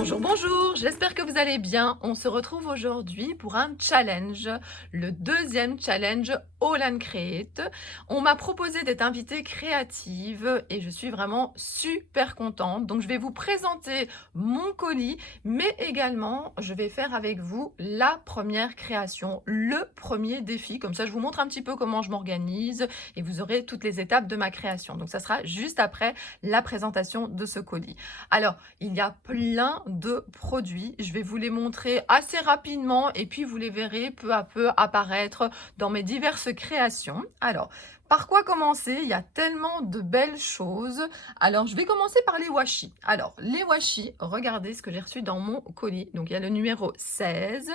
Bonjour, bonjour, j'espère que vous allez bien. On se retrouve aujourd'hui pour un challenge, le deuxième challenge All and Create. On m'a proposé d'être invitée créative et je suis vraiment super contente. Donc je vais vous présenter mon colis, mais également je vais faire avec vous la première création, le premier défi. Comme ça, je vous montre un petit peu comment je m'organise et vous aurez toutes les étapes de ma création. Donc ça sera juste après la présentation de ce colis. Alors, il y a plein de produits. Je vais vous les montrer assez rapidement et puis vous les verrez peu à peu apparaître dans mes diverses créations. Alors, par quoi commencer? Il y a tellement de belles choses. Alors, je vais commencer par les washi. Alors, les washi, regardez ce que j'ai reçu dans mon colis. Donc, il y a le numéro 16.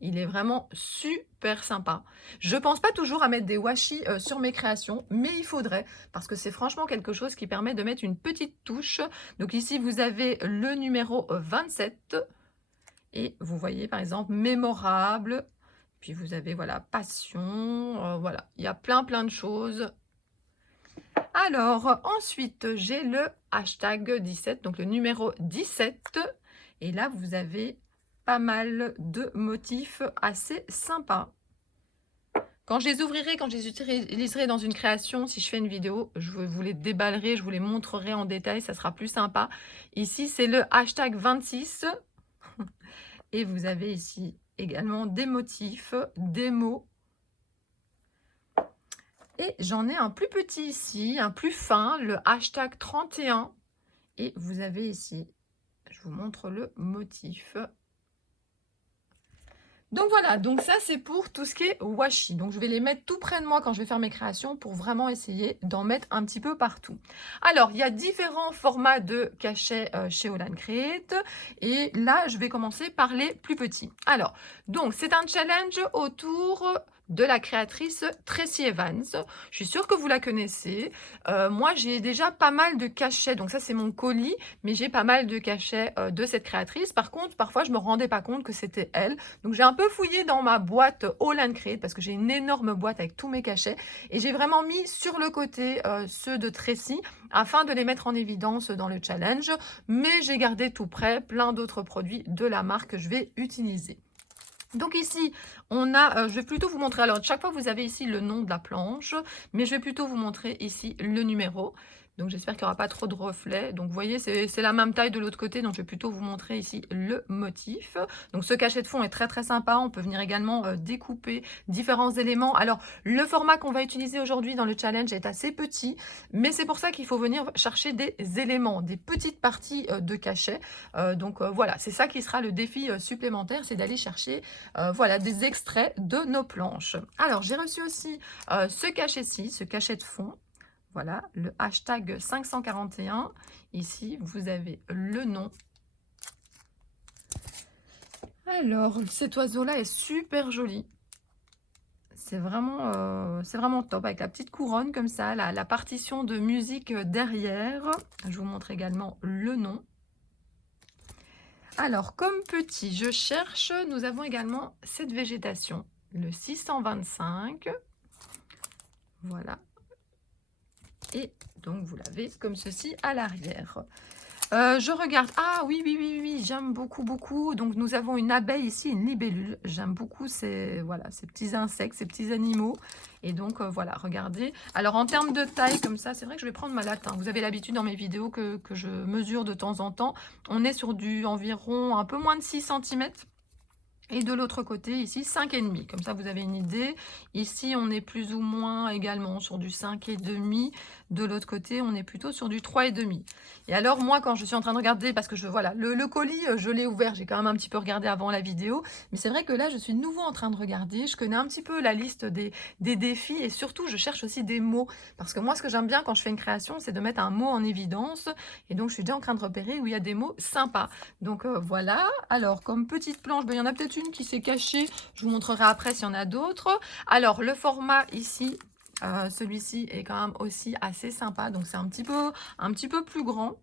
Il est vraiment super sympa. Je pense pas toujours à mettre des washi sur mes créations, mais il faudrait parce que c'est franchement quelque chose qui permet de mettre une petite touche. Donc ici, vous avez le numéro 27 et vous voyez par exemple mémorable. Puis vous avez voilà passion, voilà, il y a plein de choses. Alors ensuite, j'ai le hashtag 17, donc le numéro 17. Et là, vous avez pas mal de motifs assez sympas. Quand je les ouvrirai, quand je les utiliserai dans une création, si je fais une vidéo, je vous les déballerai, je vous les montrerai en détail, ça sera plus sympa. Ici, c'est le hashtag 26. Et vous avez ici également des motifs, des mots. Et j'en ai un plus petit ici, un plus fin, le hashtag 31. Et vous avez ici, je vous montre le motif. Donc voilà, donc ça c'est pour tout ce qui est washi. Donc je vais les mettre tout près de moi quand je vais faire mes créations pour vraiment essayer d'en mettre un petit peu partout. Alors, il y a différents formats de cachets chez All and Create. Et là, je vais commencer par les plus petits. Alors, donc c'est un challenge autour de la créatrice Tracy Evans. Je suis sûre que vous la connaissez. Moi, j'ai déjà pas mal de cachets. Donc ça, c'est mon colis, mais j'ai pas mal de cachets de cette créatrice. Par contre, parfois, je me rendais pas compte que c'était elle. Donc j'ai un peu fouillé dans ma boîte All and Create parce que j'ai une énorme boîte avec tous mes cachets et j'ai vraiment mis sur le côté ceux de Tracy afin de les mettre en évidence dans le challenge, mais j'ai gardé tout près plein d'autres produits de la marque que je vais utiliser. Donc ici, on a, je vais plutôt vous montrer, alors chaque fois vous avez ici le nom de la planche, mais je vais plutôt vous montrer ici le numéro. Donc j'espère qu'il n'y aura pas trop de reflets. Donc vous voyez, c'est la même taille de l'autre côté, donc je vais plutôt vous montrer ici le motif. Donc ce cachet de fond est très sympa, on peut venir également découper différents éléments. Alors le format qu'on va utiliser aujourd'hui dans le challenge est assez petit, mais c'est pour ça qu'il faut venir chercher des éléments, des petites parties de cachet. Voilà, c'est ça qui sera le défi supplémentaire, c'est d'aller chercher voilà, des extraits de nos planches. Alors, j'ai reçu aussi ce cachet-ci, ce cachet de fond. Voilà, le hashtag 541. Ici, vous avez le nom. Alors, cet oiseau-là est super joli. C'est vraiment top, avec la petite couronne comme ça, la partition de musique derrière. Je vous montre également le nom. Alors, comme petit, je cherche, nous avons également cette végétation, le 625. Voilà. Et donc, vous l'avez comme ceci à l'arrière. Je regarde. Ah oui, j'aime beaucoup. Donc, nous avons une abeille ici, une libellule. J'aime beaucoup voilà, ces petits insectes, ces petits animaux. Et donc, voilà, regardez. Alors, en termes de taille, comme ça, c'est vrai que je vais prendre ma latte. Vous avez l'habitude dans mes vidéos que je mesure de temps en temps. On est sur du environ un peu moins de 6 cm. Et de l'autre côté, ici, 5,5. Comme ça, vous avez une idée. Ici, on est plus ou moins également sur du 5,5. De l'autre côté, on est plutôt sur du 3,5. Et alors, moi, quand je suis en train de regarder, parce que voilà, le colis, je l'ai ouvert. J'ai quand même un petit peu regardé avant la vidéo. Mais c'est vrai que là, je suis de nouveau en train de regarder. Je connais un petit peu la liste des défis. Et surtout, je cherche aussi des mots. Parce que moi, ce que j'aime bien quand je fais une création, c'est de mettre un mot en évidence. Et donc, je suis déjà en train de repérer où il y a des mots sympas. Donc, voilà. Alors, comme petite planche, il y en a peut-être une qui s'est cachée. Je vous montrerai après s'il y en a d'autres. Alors, le format ici, celui-ci est quand même aussi assez sympa. Donc, c'est un petit peu plus grand.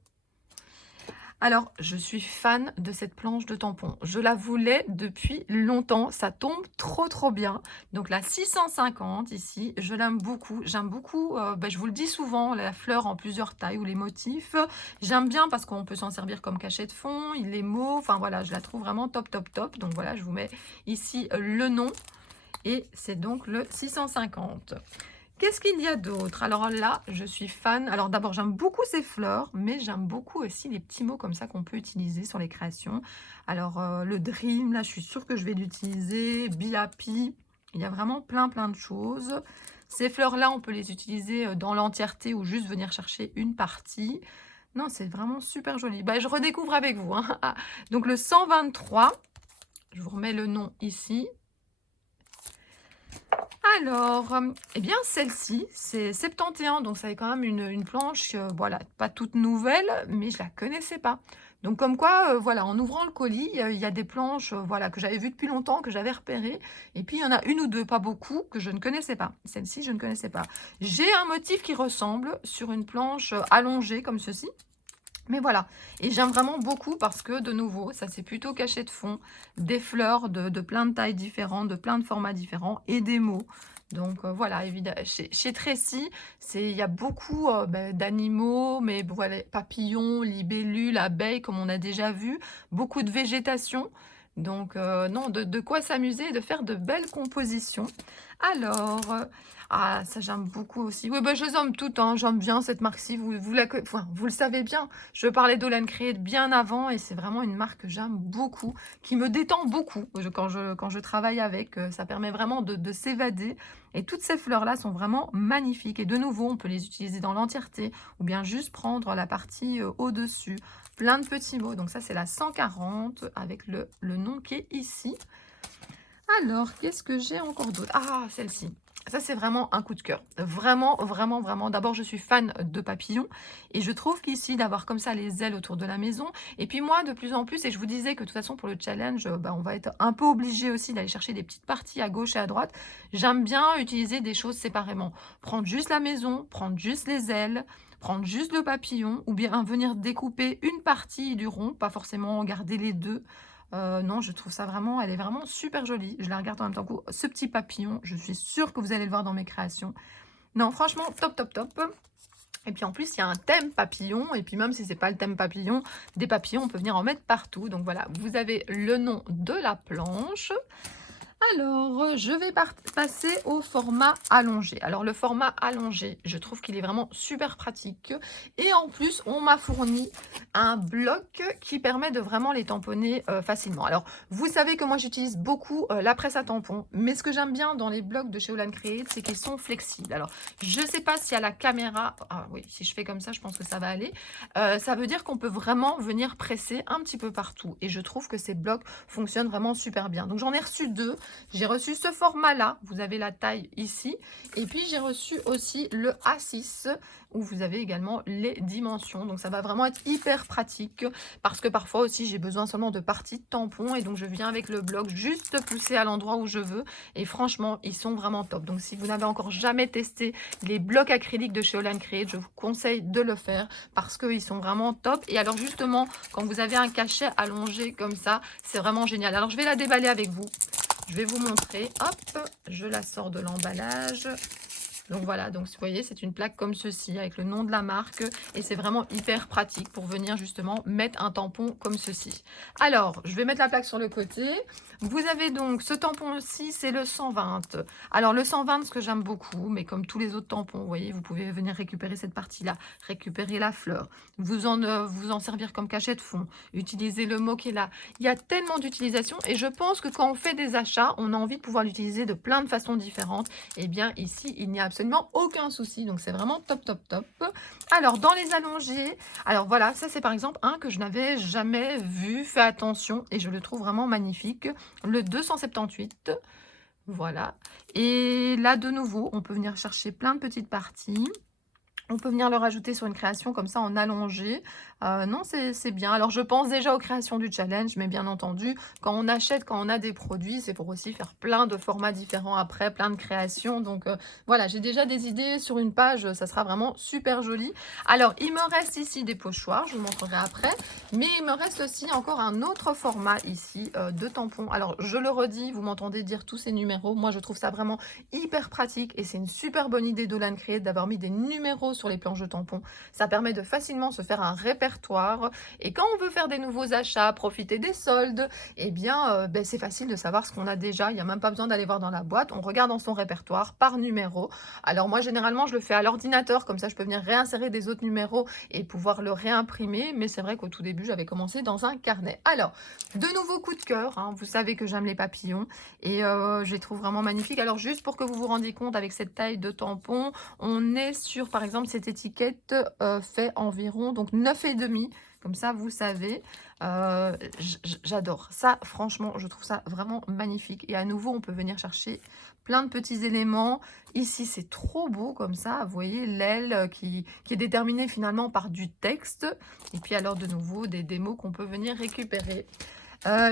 Alors, je suis fan de cette planche de tampon. Je la voulais depuis longtemps. Ça tombe trop, trop bien. Donc, la 650 ici, je l'aime beaucoup. J'aime beaucoup, je vous le dis souvent, la fleur en plusieurs tailles ou les motifs. J'aime bien parce qu'on peut s'en servir comme cachet de fond. Il est mauve. Enfin, voilà, je la trouve vraiment top, top, top. Donc, voilà, je vous mets ici le nom. Et c'est donc le 650. Qu'est-ce qu'il y a d'autre? Alors là, je suis fan. Alors d'abord, j'aime beaucoup ces fleurs, mais j'aime beaucoup aussi les petits mots comme ça qu'on peut utiliser sur les créations. Alors le Dream, là, je suis sûre que je vais l'utiliser. Be Happy, il y a vraiment plein, plein de choses. Ces fleurs-là, on peut les utiliser dans l'entièreté ou juste venir chercher une partie. Non, c'est vraiment super joli. Bah, je redécouvre avec vous, hein. Ah, donc le 123, je vous remets le nom ici. Alors, eh bien celle-ci, c'est 71, donc ça fait quand même une planche, voilà, pas toute nouvelle, mais je la connaissais pas. Donc comme quoi, voilà, en ouvrant le colis, il y a des planches, voilà, que j'avais vues depuis longtemps, que j'avais repérées et puis il y en a une ou 2, pas beaucoup, que je ne connaissais pas. Celle-ci, je ne connaissais pas. J'ai un motif qui ressemble sur une planche, allongée comme ceci. Mais voilà, et j'aime vraiment beaucoup parce que de nouveau, ça c'est plutôt caché de fond, des fleurs de plein de tailles différentes, de plein de formats différents et des mots. Donc voilà, évidemment, chez Tracy, il y a beaucoup d'animaux, mais voilà, papillons, libellules, abeilles, comme on a déjà vu, beaucoup de végétation. Donc non, de quoi s'amuser et de faire de belles compositions. Alors, ah, ça j'aime beaucoup aussi. Oui, je les aime toutes, hein. J'aime bien cette marque-ci. Enfin, vous le savez bien. Je parlais d'Holland Create bien avant et c'est vraiment une marque que j'aime beaucoup, qui me détend beaucoup quand je travaille avec. Ça permet vraiment de s'évader. Et toutes ces fleurs-là sont vraiment magnifiques. Et de nouveau, on peut les utiliser dans l'entièreté ou bien juste prendre la partie au-dessus. Plein de petits mots. Donc ça, c'est la 140 avec le nom qui est ici. Alors, qu'est-ce que j'ai encore d'autre? Ah, celle-ci. Ça, c'est vraiment un coup de cœur. Vraiment, vraiment, vraiment. D'abord, je suis fan de papillons. Et je trouve qu'ici, d'avoir comme ça les ailes autour de la maison. Et puis moi, de plus en plus, et je vous disais que de toute façon, pour le challenge, on va être un peu obligé aussi d'aller chercher des petites parties à gauche et à droite. J'aime bien utiliser des choses séparément. Prendre juste la maison, prendre juste les ailes, prendre juste le papillon, ou bien venir découper une partie du rond, pas forcément garder les deux. Non, je trouve ça vraiment, elle est vraiment super jolie. Je la regarde en même temps que ce petit papillon. Je suis sûre que vous allez le voir dans mes créations. Non, franchement, top, top, top. Et puis en plus, il y a un thème papillon. Et puis même si c'est pas le thème papillon, des papillons, on peut venir en mettre partout. Donc voilà, vous avez le nom de la planche. Alors, je vais passer au format allongé. Alors, le format allongé, je trouve qu'il est vraiment super pratique. Et en plus, on m'a fourni un bloc qui permet de vraiment les tamponner facilement. Alors, vous savez que moi, j'utilise beaucoup la presse à tampons. Mais ce que j'aime bien dans les blocs de chez Holland Create, c'est qu'ils sont flexibles. Alors, je ne sais pas si à la caméra... Ah oui, si je fais comme ça, je pense que ça va aller. Ça veut dire qu'on peut vraiment venir presser un petit peu partout. Et je trouve que ces blocs fonctionnent vraiment super bien. Donc, j'en ai reçu 2. J'ai reçu ce format-là, vous avez la taille ici. Et puis, j'ai reçu aussi le A6, où vous avez également les dimensions. Donc, ça va vraiment être hyper pratique, parce que parfois aussi, j'ai besoin seulement de parties de tampons. Et donc, je viens avec le bloc juste pousser à l'endroit où je veux. Et franchement, ils sont vraiment top. Donc, si vous n'avez encore jamais testé les blocs acryliques de chez Holland Create, je vous conseille de le faire, parce qu'ils sont vraiment top. Et alors, justement, quand vous avez un cachet allongé comme ça, c'est vraiment génial. Alors, je vais la déballer avec vous. Je vais vous montrer, hop, je la sors de l'emballage. Donc voilà, donc vous voyez, c'est une plaque comme ceci avec le nom de la marque et c'est vraiment hyper pratique pour venir justement mettre un tampon comme ceci. Alors, je vais mettre la plaque sur le côté. Vous avez donc ce tampon-ci, c'est le 120. Alors le 120, ce que j'aime beaucoup, mais comme tous les autres tampons, vous voyez, vous pouvez venir récupérer cette partie-là, récupérer la fleur, vous en servir comme cachet de fond, utiliser le mot qui est là. Il y a tellement d'utilisations et je pense que quand on fait des achats, on a envie de pouvoir l'utiliser de plein de façons différentes. Et bien ici, il n'y a absolument aucun souci, donc c'est vraiment top, top, top. Alors, dans les allongés, alors voilà, ça c'est par exemple un que je n'avais jamais vu, fait attention, et je le trouve vraiment magnifique, le 278, voilà. Et là, de nouveau, on peut venir chercher plein de petites parties. On peut venir le rajouter sur une création comme ça en allongé. Non, c'est bien. Alors je pense déjà aux créations du challenge, mais bien entendu, quand on achète, quand on a des produits, c'est pour aussi faire plein de formats différents après, plein de créations. Donc voilà, j'ai déjà des idées sur une page, ça sera vraiment super joli. Alors il me reste ici des pochoirs, je vous montrerai après, mais il me reste aussi encore un autre format ici de tampons. Alors je le redis, vous m'entendez dire tous ces numéros. Moi je trouve ça vraiment hyper pratique et c'est une super bonne idée d'Olan Create d'avoir mis des numéros sur les planches de tampons. Ça permet de facilement se faire un répertoire et quand on veut faire des nouveaux achats, profiter des soldes, eh bien c'est facile de savoir ce qu'on a déjà. Il n'y a même pas besoin d'aller voir dans la boîte. On regarde dans son répertoire par numéro. Alors moi généralement je le fais à l'ordinateur, comme ça je peux venir réinsérer des autres numéros et pouvoir le réimprimer. Mais c'est vrai qu'au tout début j'avais commencé dans un carnet. Alors de nouveaux coups de cœur, hein. Vous savez que j'aime les papillons et je les trouve vraiment magnifiques. Alors juste pour que vous vous rendiez compte avec cette taille de tampon, on est sur par exemple cette étiquette fait environ donc 9,5. Comme ça vous savez, j'adore ça, franchement je trouve ça vraiment magnifique. Et à nouveau on peut venir chercher plein de petits éléments. Ici c'est trop beau comme ça, vous voyez l'aile qui est déterminée finalement par du texte. Et puis alors de nouveau des mots qu'on peut venir récupérer.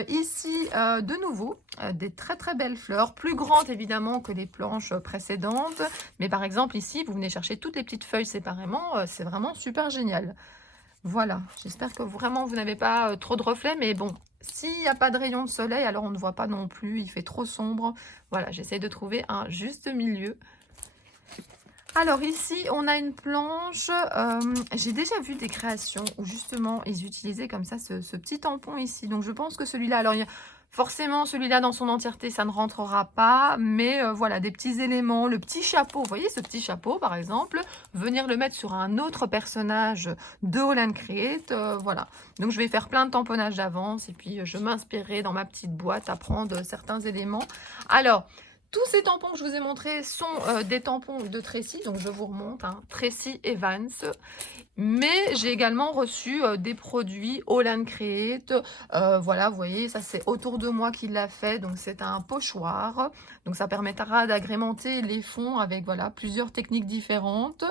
Ici, de nouveau, des très très belles fleurs, plus grandes évidemment que les planches précédentes. Mais par exemple ici, vous venez chercher toutes les petites feuilles séparément, c'est vraiment super génial. Voilà, j'espère que vraiment vous n'avez pas trop de reflets, mais bon, s'il n'y a pas de rayon de soleil, alors on ne voit pas non plus, il fait trop sombre. Voilà, j'essaie de trouver un juste milieu. Alors ici, on a une planche, j'ai déjà vu des créations où justement ils utilisaient comme ça ce petit tampon ici. Donc je pense que celui-là, alors forcément celui-là dans son entièreté, ça ne rentrera pas. Mais voilà, des petits éléments, le petit chapeau, vous voyez ce petit chapeau par exemple, venir le mettre sur un autre personnage de Olan Create, voilà. Donc je vais faire plein de tamponnages d'avance et puis je m'inspirerai dans ma petite boîte à prendre certains éléments. Alors, tous ces tampons que je vous ai montrés sont des tampons de Tracy, donc je vous remonte, hein, Tracy Evans. Mais j'ai également reçu des produits Olan Create. Voilà, vous voyez, ça c'est autour de moi qui l'a fait, donc c'est un pochoir. Donc ça permettra d'agrémenter les fonds avec voilà plusieurs techniques différentes.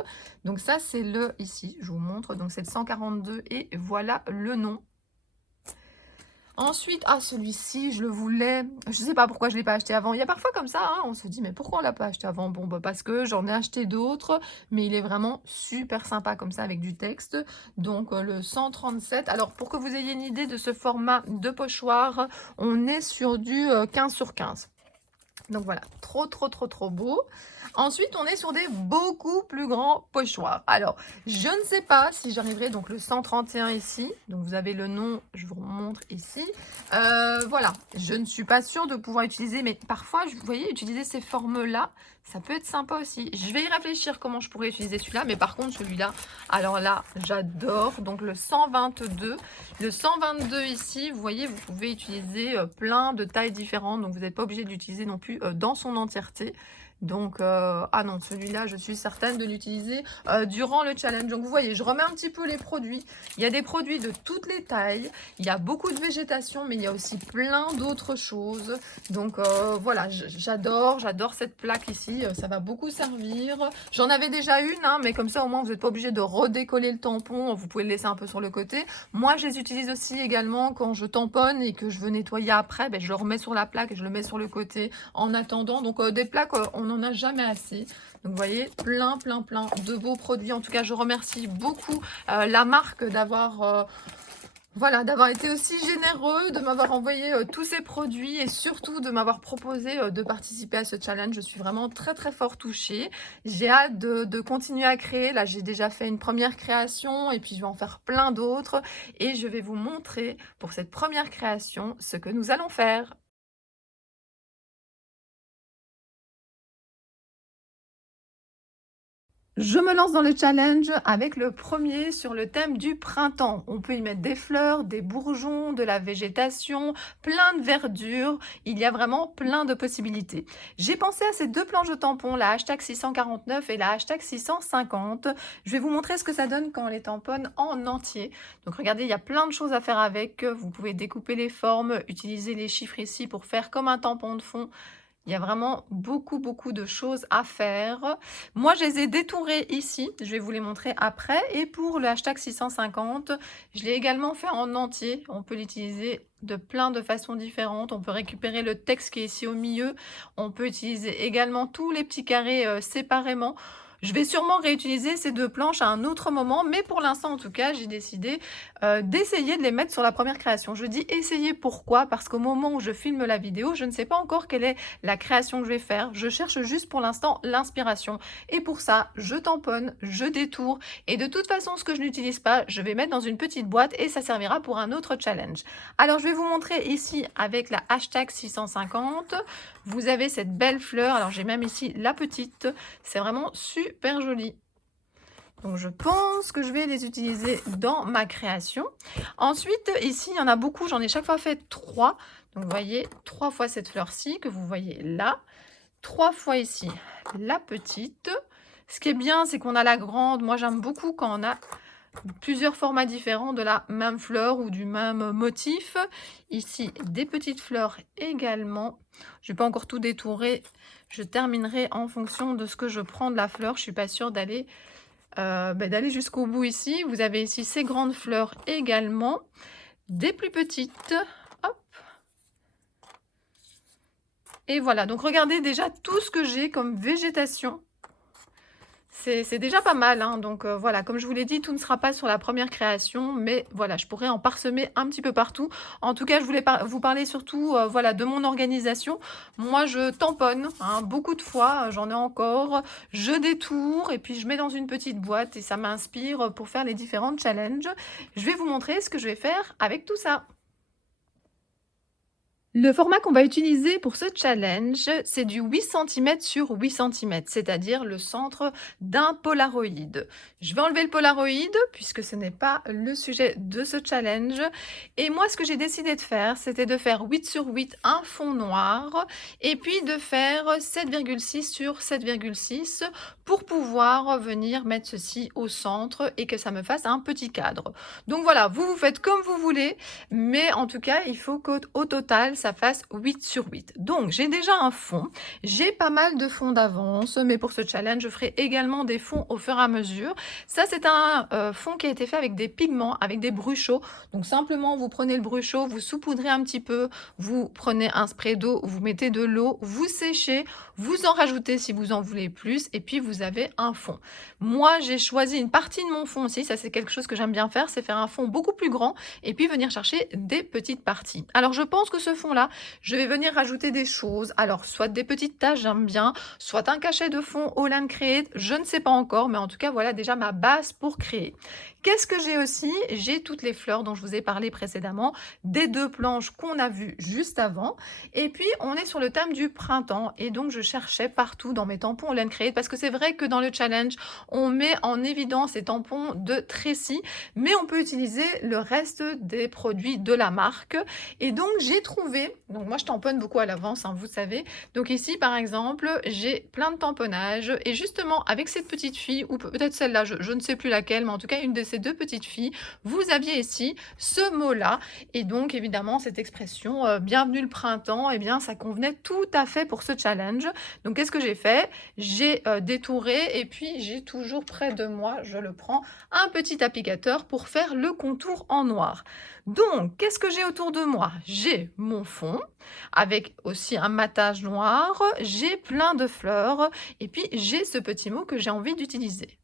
Donc ça c'est le, ici, je vous montre, donc c'est le 142 et voilà le nom. Ensuite, ah celui-ci, je le voulais, je ne sais pas pourquoi je ne l'ai pas acheté avant. Il y a parfois comme ça, hein, on se dit, mais pourquoi on ne l'a pas acheté avant? Bon, bah, parce que j'en ai acheté d'autres, mais il est vraiment super sympa comme ça avec du texte. Donc le 137, alors pour que vous ayez une idée de ce format de pochoir, on est sur du 15 sur 15. Donc voilà, trop trop trop trop beau. Ensuite, on est sur des beaucoup plus grands pochoirs. Alors, je ne sais pas si j'arriverai, donc le 131 ici. Donc vous avez le nom, je vous montre ici. Voilà, je ne suis pas sûre de pouvoir utiliser, mais parfois, vous voyez, utiliser ces formes-là, ça peut être sympa aussi. Je vais y réfléchir comment je pourrais utiliser celui-là, mais par contre, celui-là, alors là, j'adore. Donc le 122. Le 122 ici, vous voyez, vous pouvez utiliser plein de tailles différentes, donc vous n'êtes pas obligé de l'utiliser non plus dans son entièreté. Donc, ah non, celui-là, je suis certaine de l'utiliser durant le challenge. Donc, vous voyez, je remets un petit peu les produits. Il y a des produits de toutes les tailles. Il y a beaucoup de végétation, mais il y a aussi plein d'autres choses. Donc, voilà, j'adore cette plaque ici. Ça va beaucoup servir. J'en avais déjà une, hein, mais comme ça, au moins, vous n'êtes pas obligé de redécoller le tampon. Vous pouvez le laisser un peu sur le côté. Moi, je les utilise aussi également quand je tamponne et que je veux nettoyer après. Ben, je le remets sur la plaque et je le mets sur le côté en attendant. Donc, des plaques, on n'en a jamais assez. Donc vous voyez, plein de beaux produits. En tout cas, je remercie beaucoup la marque d'avoir voilà, d'avoir été aussi généreux, de m'avoir envoyé tous ces produits et surtout de m'avoir proposé de participer à ce challenge. Je suis vraiment très fort touchée. J'ai hâte de continuer à créer. Là, j'ai déjà fait une première création et puis je vais en faire plein d'autres. Et je vais vous montrer pour cette première création ce que nous allons faire. Je me lance dans le challenge avec le premier sur le thème du printemps. On peut y mettre des fleurs, des bourgeons, de la végétation, plein de verdure. Il y a vraiment plein de possibilités. J'ai pensé à ces deux planches de tampons, la hashtag 649 et la hashtag 650. Je vais vous montrer ce que ça donne quand on les tamponne en entier. Donc regardez, il y a plein de choses à faire avec. Vous pouvez découper les formes, utiliser les chiffres ici pour faire comme un tampon de fond. Il y a vraiment beaucoup, beaucoup de choses à faire. Moi, je les ai détourés ici. Je vais vous les montrer après. Et pour le hashtag 650, je l'ai également fait en entier. On peut l'utiliser de plein de façons différentes. On peut récupérer le texte qui est ici au milieu. On peut utiliser également tous les petits carrés séparément. Je vais sûrement réutiliser ces deux planches à un autre moment, mais pour l'instant, en tout cas, j'ai décidé d'essayer de les mettre sur la première création. Je dis essayer, pourquoi? Parce qu'au moment où je filme la vidéo, je ne sais pas encore quelle est la création que je vais faire. Je cherche juste pour l'instant l'inspiration. Et pour ça, je tamponne, je détourne. Et de toute façon, ce que je n'utilise pas, je vais mettre dans une petite boîte et ça servira pour un autre challenge. Alors, je vais vous montrer ici avec la hashtag 650. Vous avez cette belle fleur. Alors, j'ai même ici la petite. C'est vraiment super joli. Donc, je pense que je vais les utiliser dans ma création. Ensuite, ici, il y en a beaucoup. J'en ai chaque fois fait 3. Donc, vous voyez, 3 fois cette fleur-ci que vous voyez là. 3 fois ici la petite. Ce qui est bien, c'est qu'on a la grande. Moi, j'aime beaucoup quand on a plusieurs formats différents de la même fleur ou du même motif. Ici, des petites fleurs également. Je ne vais pas encore tout détourer. Je terminerai en fonction de ce que je prends de la fleur. Je ne suis pas sûre d'aller jusqu'au bout ici. Vous avez ici ces grandes fleurs également. Des plus petites. Hop. Et voilà. Donc, regardez déjà tout ce que j'ai comme végétation. C'est déjà pas mal, hein. Donc voilà, comme je vous l'ai dit, tout ne sera pas sur la première création, mais voilà, je pourrais en parsemer un petit peu partout. En tout cas, je voulais vous parler surtout voilà, de mon organisation. Moi, je tamponne hein, beaucoup de fois, j'en ai encore. Je détourne et puis je mets dans une petite boîte et ça m'inspire pour faire les différents challenges. Je vais vous montrer ce que je vais faire avec tout ça. Le format qu'on va utiliser pour ce challenge, c'est du 8 cm sur 8 cm, c'est-à-dire le centre d'un Polaroid. Je vais enlever le Polaroid puisque ce n'est pas le sujet de ce challenge. Et moi, ce que j'ai décidé de faire, c'était de faire 8 sur 8 un fond noir et puis de faire 7,6 sur 7,6 pour pouvoir venir mettre ceci au centre et que ça me fasse un petit cadre. Donc voilà, vous faites comme vous voulez, mais en tout cas, il faut qu'au total, ça fasse 8 sur 8. Donc, j'ai déjà un fond. J'ai pas mal de fonds d'avance, mais pour ce challenge, je ferai également des fonds au fur et à mesure. Ça, c'est un fond qui a été fait avec des pigments, avec des bruchaux. Donc, simplement, vous prenez le bruchot, vous saupoudrez un petit peu, vous prenez un spray d'eau, vous mettez de l'eau, vous séchez, vous en rajoutez si vous en voulez plus, et puis vous avez un fond. Moi, j'ai choisi une partie de mon fond aussi. Ça, c'est quelque chose que j'aime bien faire, c'est faire un fond beaucoup plus grand et puis venir chercher des petites parties. Alors, je pense que ce fond-là, je vais venir rajouter des choses. Alors, soit des petites taches, j'aime bien, soit un cachet de fond Holland Create, je ne sais pas encore, mais en tout cas, voilà déjà ma base pour créer. Qu'est-ce que j'ai aussi? J'ai toutes les fleurs dont je vous ai parlé précédemment, des 2 planches qu'on a vues juste avant. Et puis, on est sur le thème du printemps. Et donc, je cherchais partout dans mes tampons Holland Create parce que c'est vrai que dans le challenge, on met en évidence les tampons de Tracy, mais on peut utiliser le reste des produits de la marque. Et donc, j'ai trouvé, donc moi, je tamponne beaucoup à l'avance, hein, vous savez. Donc ici, par exemple, j'ai plein de tamponnages. Et justement, avec cette petite fille, ou peut-être celle-là, je ne sais plus laquelle, mais en tout cas, une de ces 2 petites filles, vous aviez ici ce mot-là. Et donc, évidemment, cette expression bienvenue le printemps, eh bien, ça convenait tout à fait pour ce challenge. Donc, qu'est-ce que j'ai fait? J'ai détouré et puis j'ai toujours près de moi, je le prends, un petit applicateur pour faire le contour en noir. Donc, qu'est-ce que j'ai autour de moi? J'ai mon fond avec aussi un matage noir, j'ai plein de fleurs et puis j'ai ce petit mot que j'ai envie d'utiliser.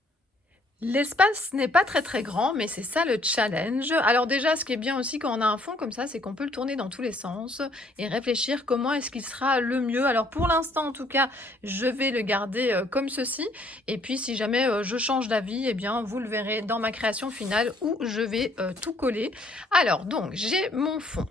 L'espace n'est pas très grand, mais c'est ça le challenge. Alors déjà, ce qui est bien aussi quand on a un fond comme ça, c'est qu'on peut le tourner dans tous les sens et réfléchir comment est-ce qu'il sera le mieux. Alors pour l'instant, en tout cas, je vais le garder comme ceci. Et puis si jamais je change d'avis, eh bien vous le verrez dans ma création finale où je vais tout coller. Alors donc, j'ai mon fond.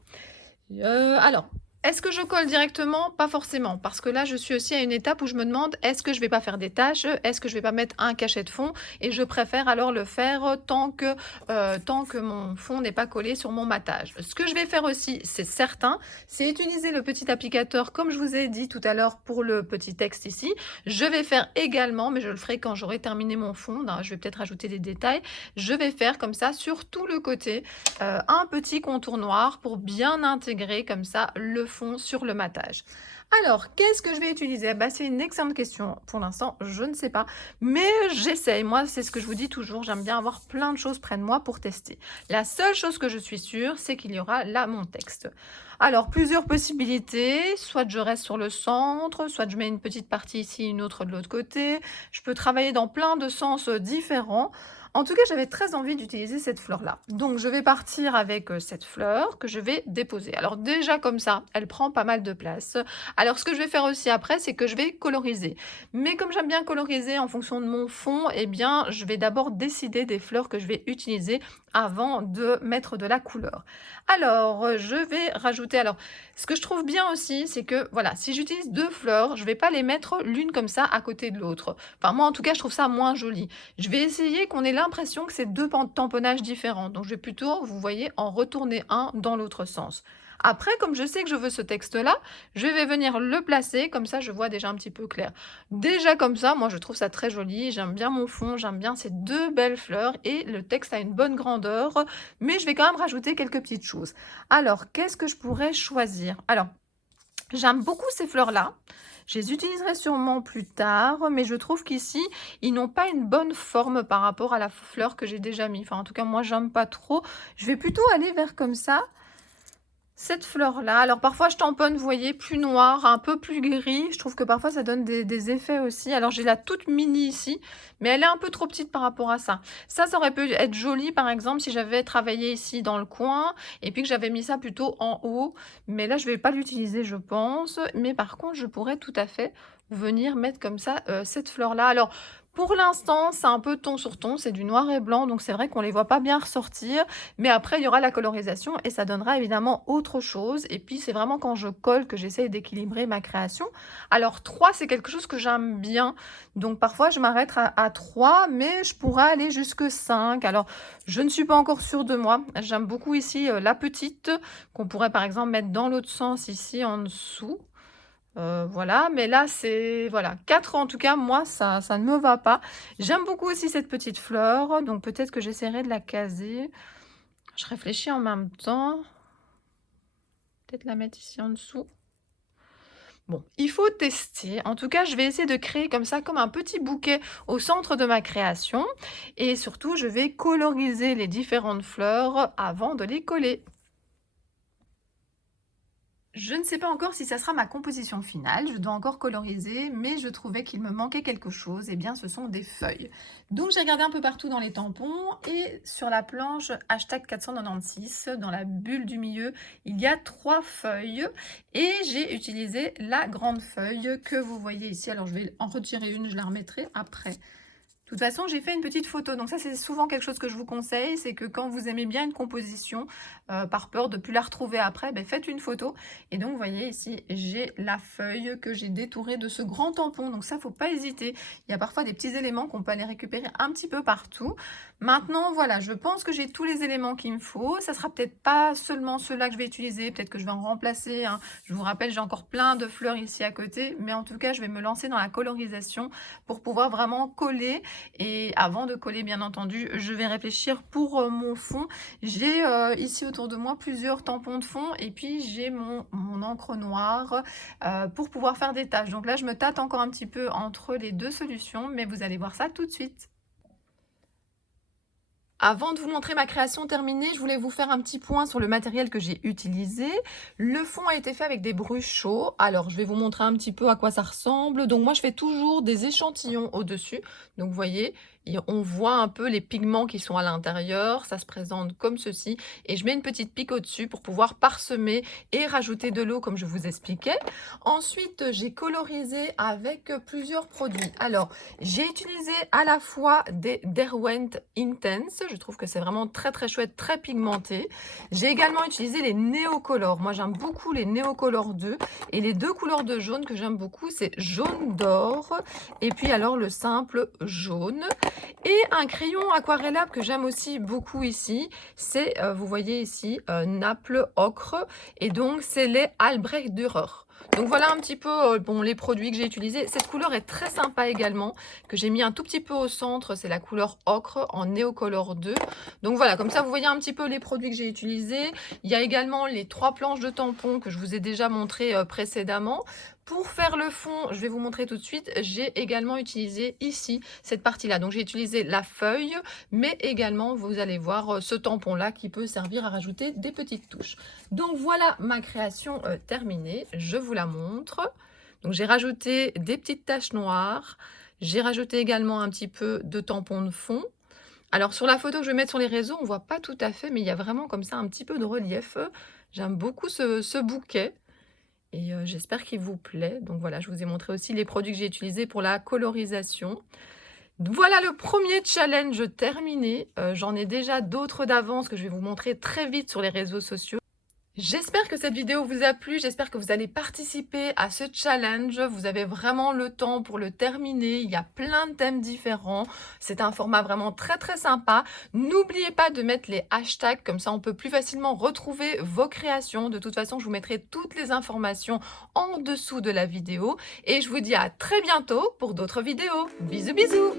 Alors, est-ce que je colle directement? Pas forcément, parce que là, je suis aussi à une étape où je me demande, est-ce que je vais pas faire des tâches? Est-ce que je vais pas mettre un cachet de fond? Et je préfère alors le faire tant que mon fond n'est pas collé sur mon matage. Ce que je vais faire aussi, c'est certain, c'est utiliser le petit applicateur, comme je vous ai dit tout à l'heure pour le petit texte ici. Je vais faire également, mais je le ferai quand j'aurai terminé mon fond, je vais peut-être ajouter des détails, je vais faire comme ça sur tout le côté, un petit contour noir pour bien intégrer comme ça le fond fond sur le matage. Alors, qu'est-ce que je vais utiliser? Bah, c'est une excellente question. Pour l'instant, je ne sais pas, mais j'essaye. Moi, c'est ce que je vous dis toujours, j'aime bien avoir plein de choses près de moi pour tester. La seule chose que je suis sûre, c'est qu'il y aura là mon texte. Alors, plusieurs possibilités, soit je reste sur le centre, soit je mets une petite partie ici, une autre de l'autre côté. Je peux travailler dans plein de sens différents. En tout cas, j'avais très envie d'utiliser cette fleur-là. Donc, je vais partir avec cette fleur que je vais déposer. Alors déjà, comme ça, elle prend pas mal de place. Alors, ce que je vais faire aussi après, c'est que je vais coloriser. Mais comme j'aime bien coloriser en fonction de mon fond, eh bien, je vais d'abord décider des fleurs que je vais utiliser avant de mettre de la couleur. Alors, je vais rajouter... Alors, ce que je trouve bien aussi, c'est que, voilà, si j'utilise deux fleurs, je ne vais pas les mettre l'une comme ça à côté de l'autre. Enfin, moi, en tout cas, je trouve ça moins joli. Je vais essayer qu'on ait l'impression que c'est deux tamponnages différents. Donc, je vais plutôt, vous voyez, en retourner un dans l'autre sens. Après, comme je sais que je veux ce texte-là, je vais venir le placer, comme ça je vois déjà un petit peu clair. Déjà comme ça, moi je trouve ça très joli, j'aime bien mon fond, j'aime bien ces deux belles fleurs et le texte a une bonne grandeur, mais je vais quand même rajouter quelques petites choses. Alors, qu'est-ce que je pourrais choisir? Alors, j'aime beaucoup ces fleurs-là. Je les utiliserai sûrement plus tard, mais je trouve qu'ici, ils n'ont pas une bonne forme par rapport à la fleur que j'ai déjà mis. Enfin, en tout cas, moi, j'aime pas trop. Je vais plutôt aller vers comme ça. Cette fleur-là, alors parfois je tamponne, vous voyez, plus noir, un peu plus gris. Je trouve que parfois ça donne des effets aussi. Alors j'ai la toute mini ici, mais elle est un peu trop petite par rapport à ça. Ça aurait pu être joli par exemple si j'avais travaillé ici dans le coin et puis que j'avais mis ça plutôt en haut. Mais là je vais pas l'utiliser je pense. Mais par contre je pourrais tout à fait venir mettre comme ça cette fleur-là. Alors pour l'instant, c'est un peu ton sur ton, c'est du noir et blanc, donc c'est vrai qu'on les voit pas bien ressortir. Mais après, il y aura la colorisation et ça donnera évidemment autre chose. Et puis, c'est vraiment quand je colle que j'essaye d'équilibrer ma création. Alors, 3, c'est quelque chose que j'aime bien. Donc, parfois, je m'arrête à 3, mais je pourrais aller jusque 5. Alors, je ne suis pas encore sûre de moi. J'aime beaucoup ici la petite, qu'on pourrait par exemple mettre dans l'autre sens ici en dessous. Voilà, mais là, c'est voilà, 4 en tout cas, moi, ça ne me va pas. J'aime beaucoup aussi cette petite fleur, donc peut-être que j'essaierai de la caser. Je réfléchis en même temps. Peut-être la mettre ici en dessous. Bon, il faut tester. En tout cas, je vais essayer de créer comme ça, comme un petit bouquet au centre de ma création. Et surtout, je vais coloriser les différentes fleurs avant de les coller. Je ne sais pas encore si ça sera ma composition finale, je dois encore coloriser, mais je trouvais qu'il me manquait quelque chose, et bien ce sont des feuilles. Donc j'ai regardé un peu partout dans les tampons, et sur la planche hashtag 496, dans la bulle du milieu, il y a 3 feuilles, et j'ai utilisé la grande feuille que vous voyez ici. Alors je vais en retirer une, je la remettrai après. De toute façon, j'ai fait une petite photo. Donc ça, c'est souvent quelque chose que je vous conseille. C'est que quand vous aimez bien une composition, par peur de ne plus la retrouver après, ben, faites une photo. Et donc, vous voyez ici, j'ai la feuille que j'ai détourée de ce grand tampon. Donc ça, il ne faut pas hésiter. Il y a parfois des petits éléments qu'on peut aller récupérer un petit peu partout. Maintenant, voilà, je pense que j'ai tous les éléments qu'il me faut. Ça ne sera peut-être pas seulement ceux-là que je vais utiliser. Peut-être que je vais en remplacer. Hein. Je vous rappelle, j'ai encore plein de fleurs ici à côté. Mais en tout cas, je vais me lancer dans la colorisation pour pouvoir vraiment coller. Et avant de coller, bien entendu, je vais réfléchir pour mon fond. J'ai ici autour de moi plusieurs tampons de fond et puis j'ai mon encre noire pour pouvoir faire des taches. Donc là, je me tâte encore un petit peu entre les deux solutions, mais vous allez voir ça tout de suite. Avant de vous montrer ma création terminée, je voulais vous faire un petit point sur le matériel que j'ai utilisé. Le fond a été fait avec des brus chauds. Alors, je vais vous montrer un petit peu à quoi ça ressemble. Donc, moi, je fais toujours des échantillons au-dessus. Donc, vous voyez, on voit un peu les pigments qui sont à l'intérieur. Ça se présente comme ceci. Et je mets une petite pique au-dessus pour pouvoir parsemer et rajouter de l'eau, comme je vous expliquais. Ensuite, j'ai colorisé avec plusieurs produits. Alors, j'ai utilisé à la fois des Derwent Intense. Je trouve que c'est vraiment très très chouette, très pigmenté. J'ai également utilisé les Neocolor. Moi, j'aime beaucoup les Neocolor 2. Et les deux couleurs de jaune que j'aime beaucoup, c'est jaune d'or et puis alors le simple jaune. Et un crayon aquarellable que j'aime aussi beaucoup ici, c'est, vous voyez ici, Naples Ocre. Et donc, c'est les Albrecht Dürer. Donc voilà un petit peu bon, les produits que j'ai utilisés. Cette couleur est très sympa également, que j'ai mis un tout petit peu au centre. C'est la couleur ocre en Neocolor 2. Donc voilà, comme ça vous voyez un petit peu les produits que j'ai utilisés. Il y a également les 3 planches de tampons que je vous ai déjà montré précédemment. Pour faire le fond, je vais vous montrer tout de suite, j'ai également utilisé ici cette partie-là. Donc j'ai utilisé la feuille, mais également vous allez voir ce tampon-là qui peut servir à rajouter des petites touches. Donc voilà ma création terminée, je vous la montre. Donc j'ai rajouté des petites taches noires, j'ai rajouté également un petit peu de tampon de fond. Alors sur la photo que je vais mettre sur les réseaux, on voit pas tout à fait, mais il y a vraiment comme ça un petit peu de relief. J'aime beaucoup ce bouquet et j'espère qu'il vous plaît. Donc voilà, je vous ai montré aussi les produits que j'ai utilisés pour la colorisation. Voilà le premier challenge terminé. J'en ai déjà d'autres d'avance que je vais vous montrer très vite sur les réseaux sociaux. J'espère que cette vidéo vous a plu, j'espère que vous allez participer à ce challenge. Vous avez vraiment le temps pour le terminer, il y a plein de thèmes différents. C'est un format vraiment très sympa. N'oubliez pas de mettre les hashtags, comme ça on peut plus facilement retrouver vos créations. De toute façon, je vous mettrai toutes les informations en dessous de la vidéo. Et je vous dis à très bientôt pour d'autres vidéos. Bisous bisous!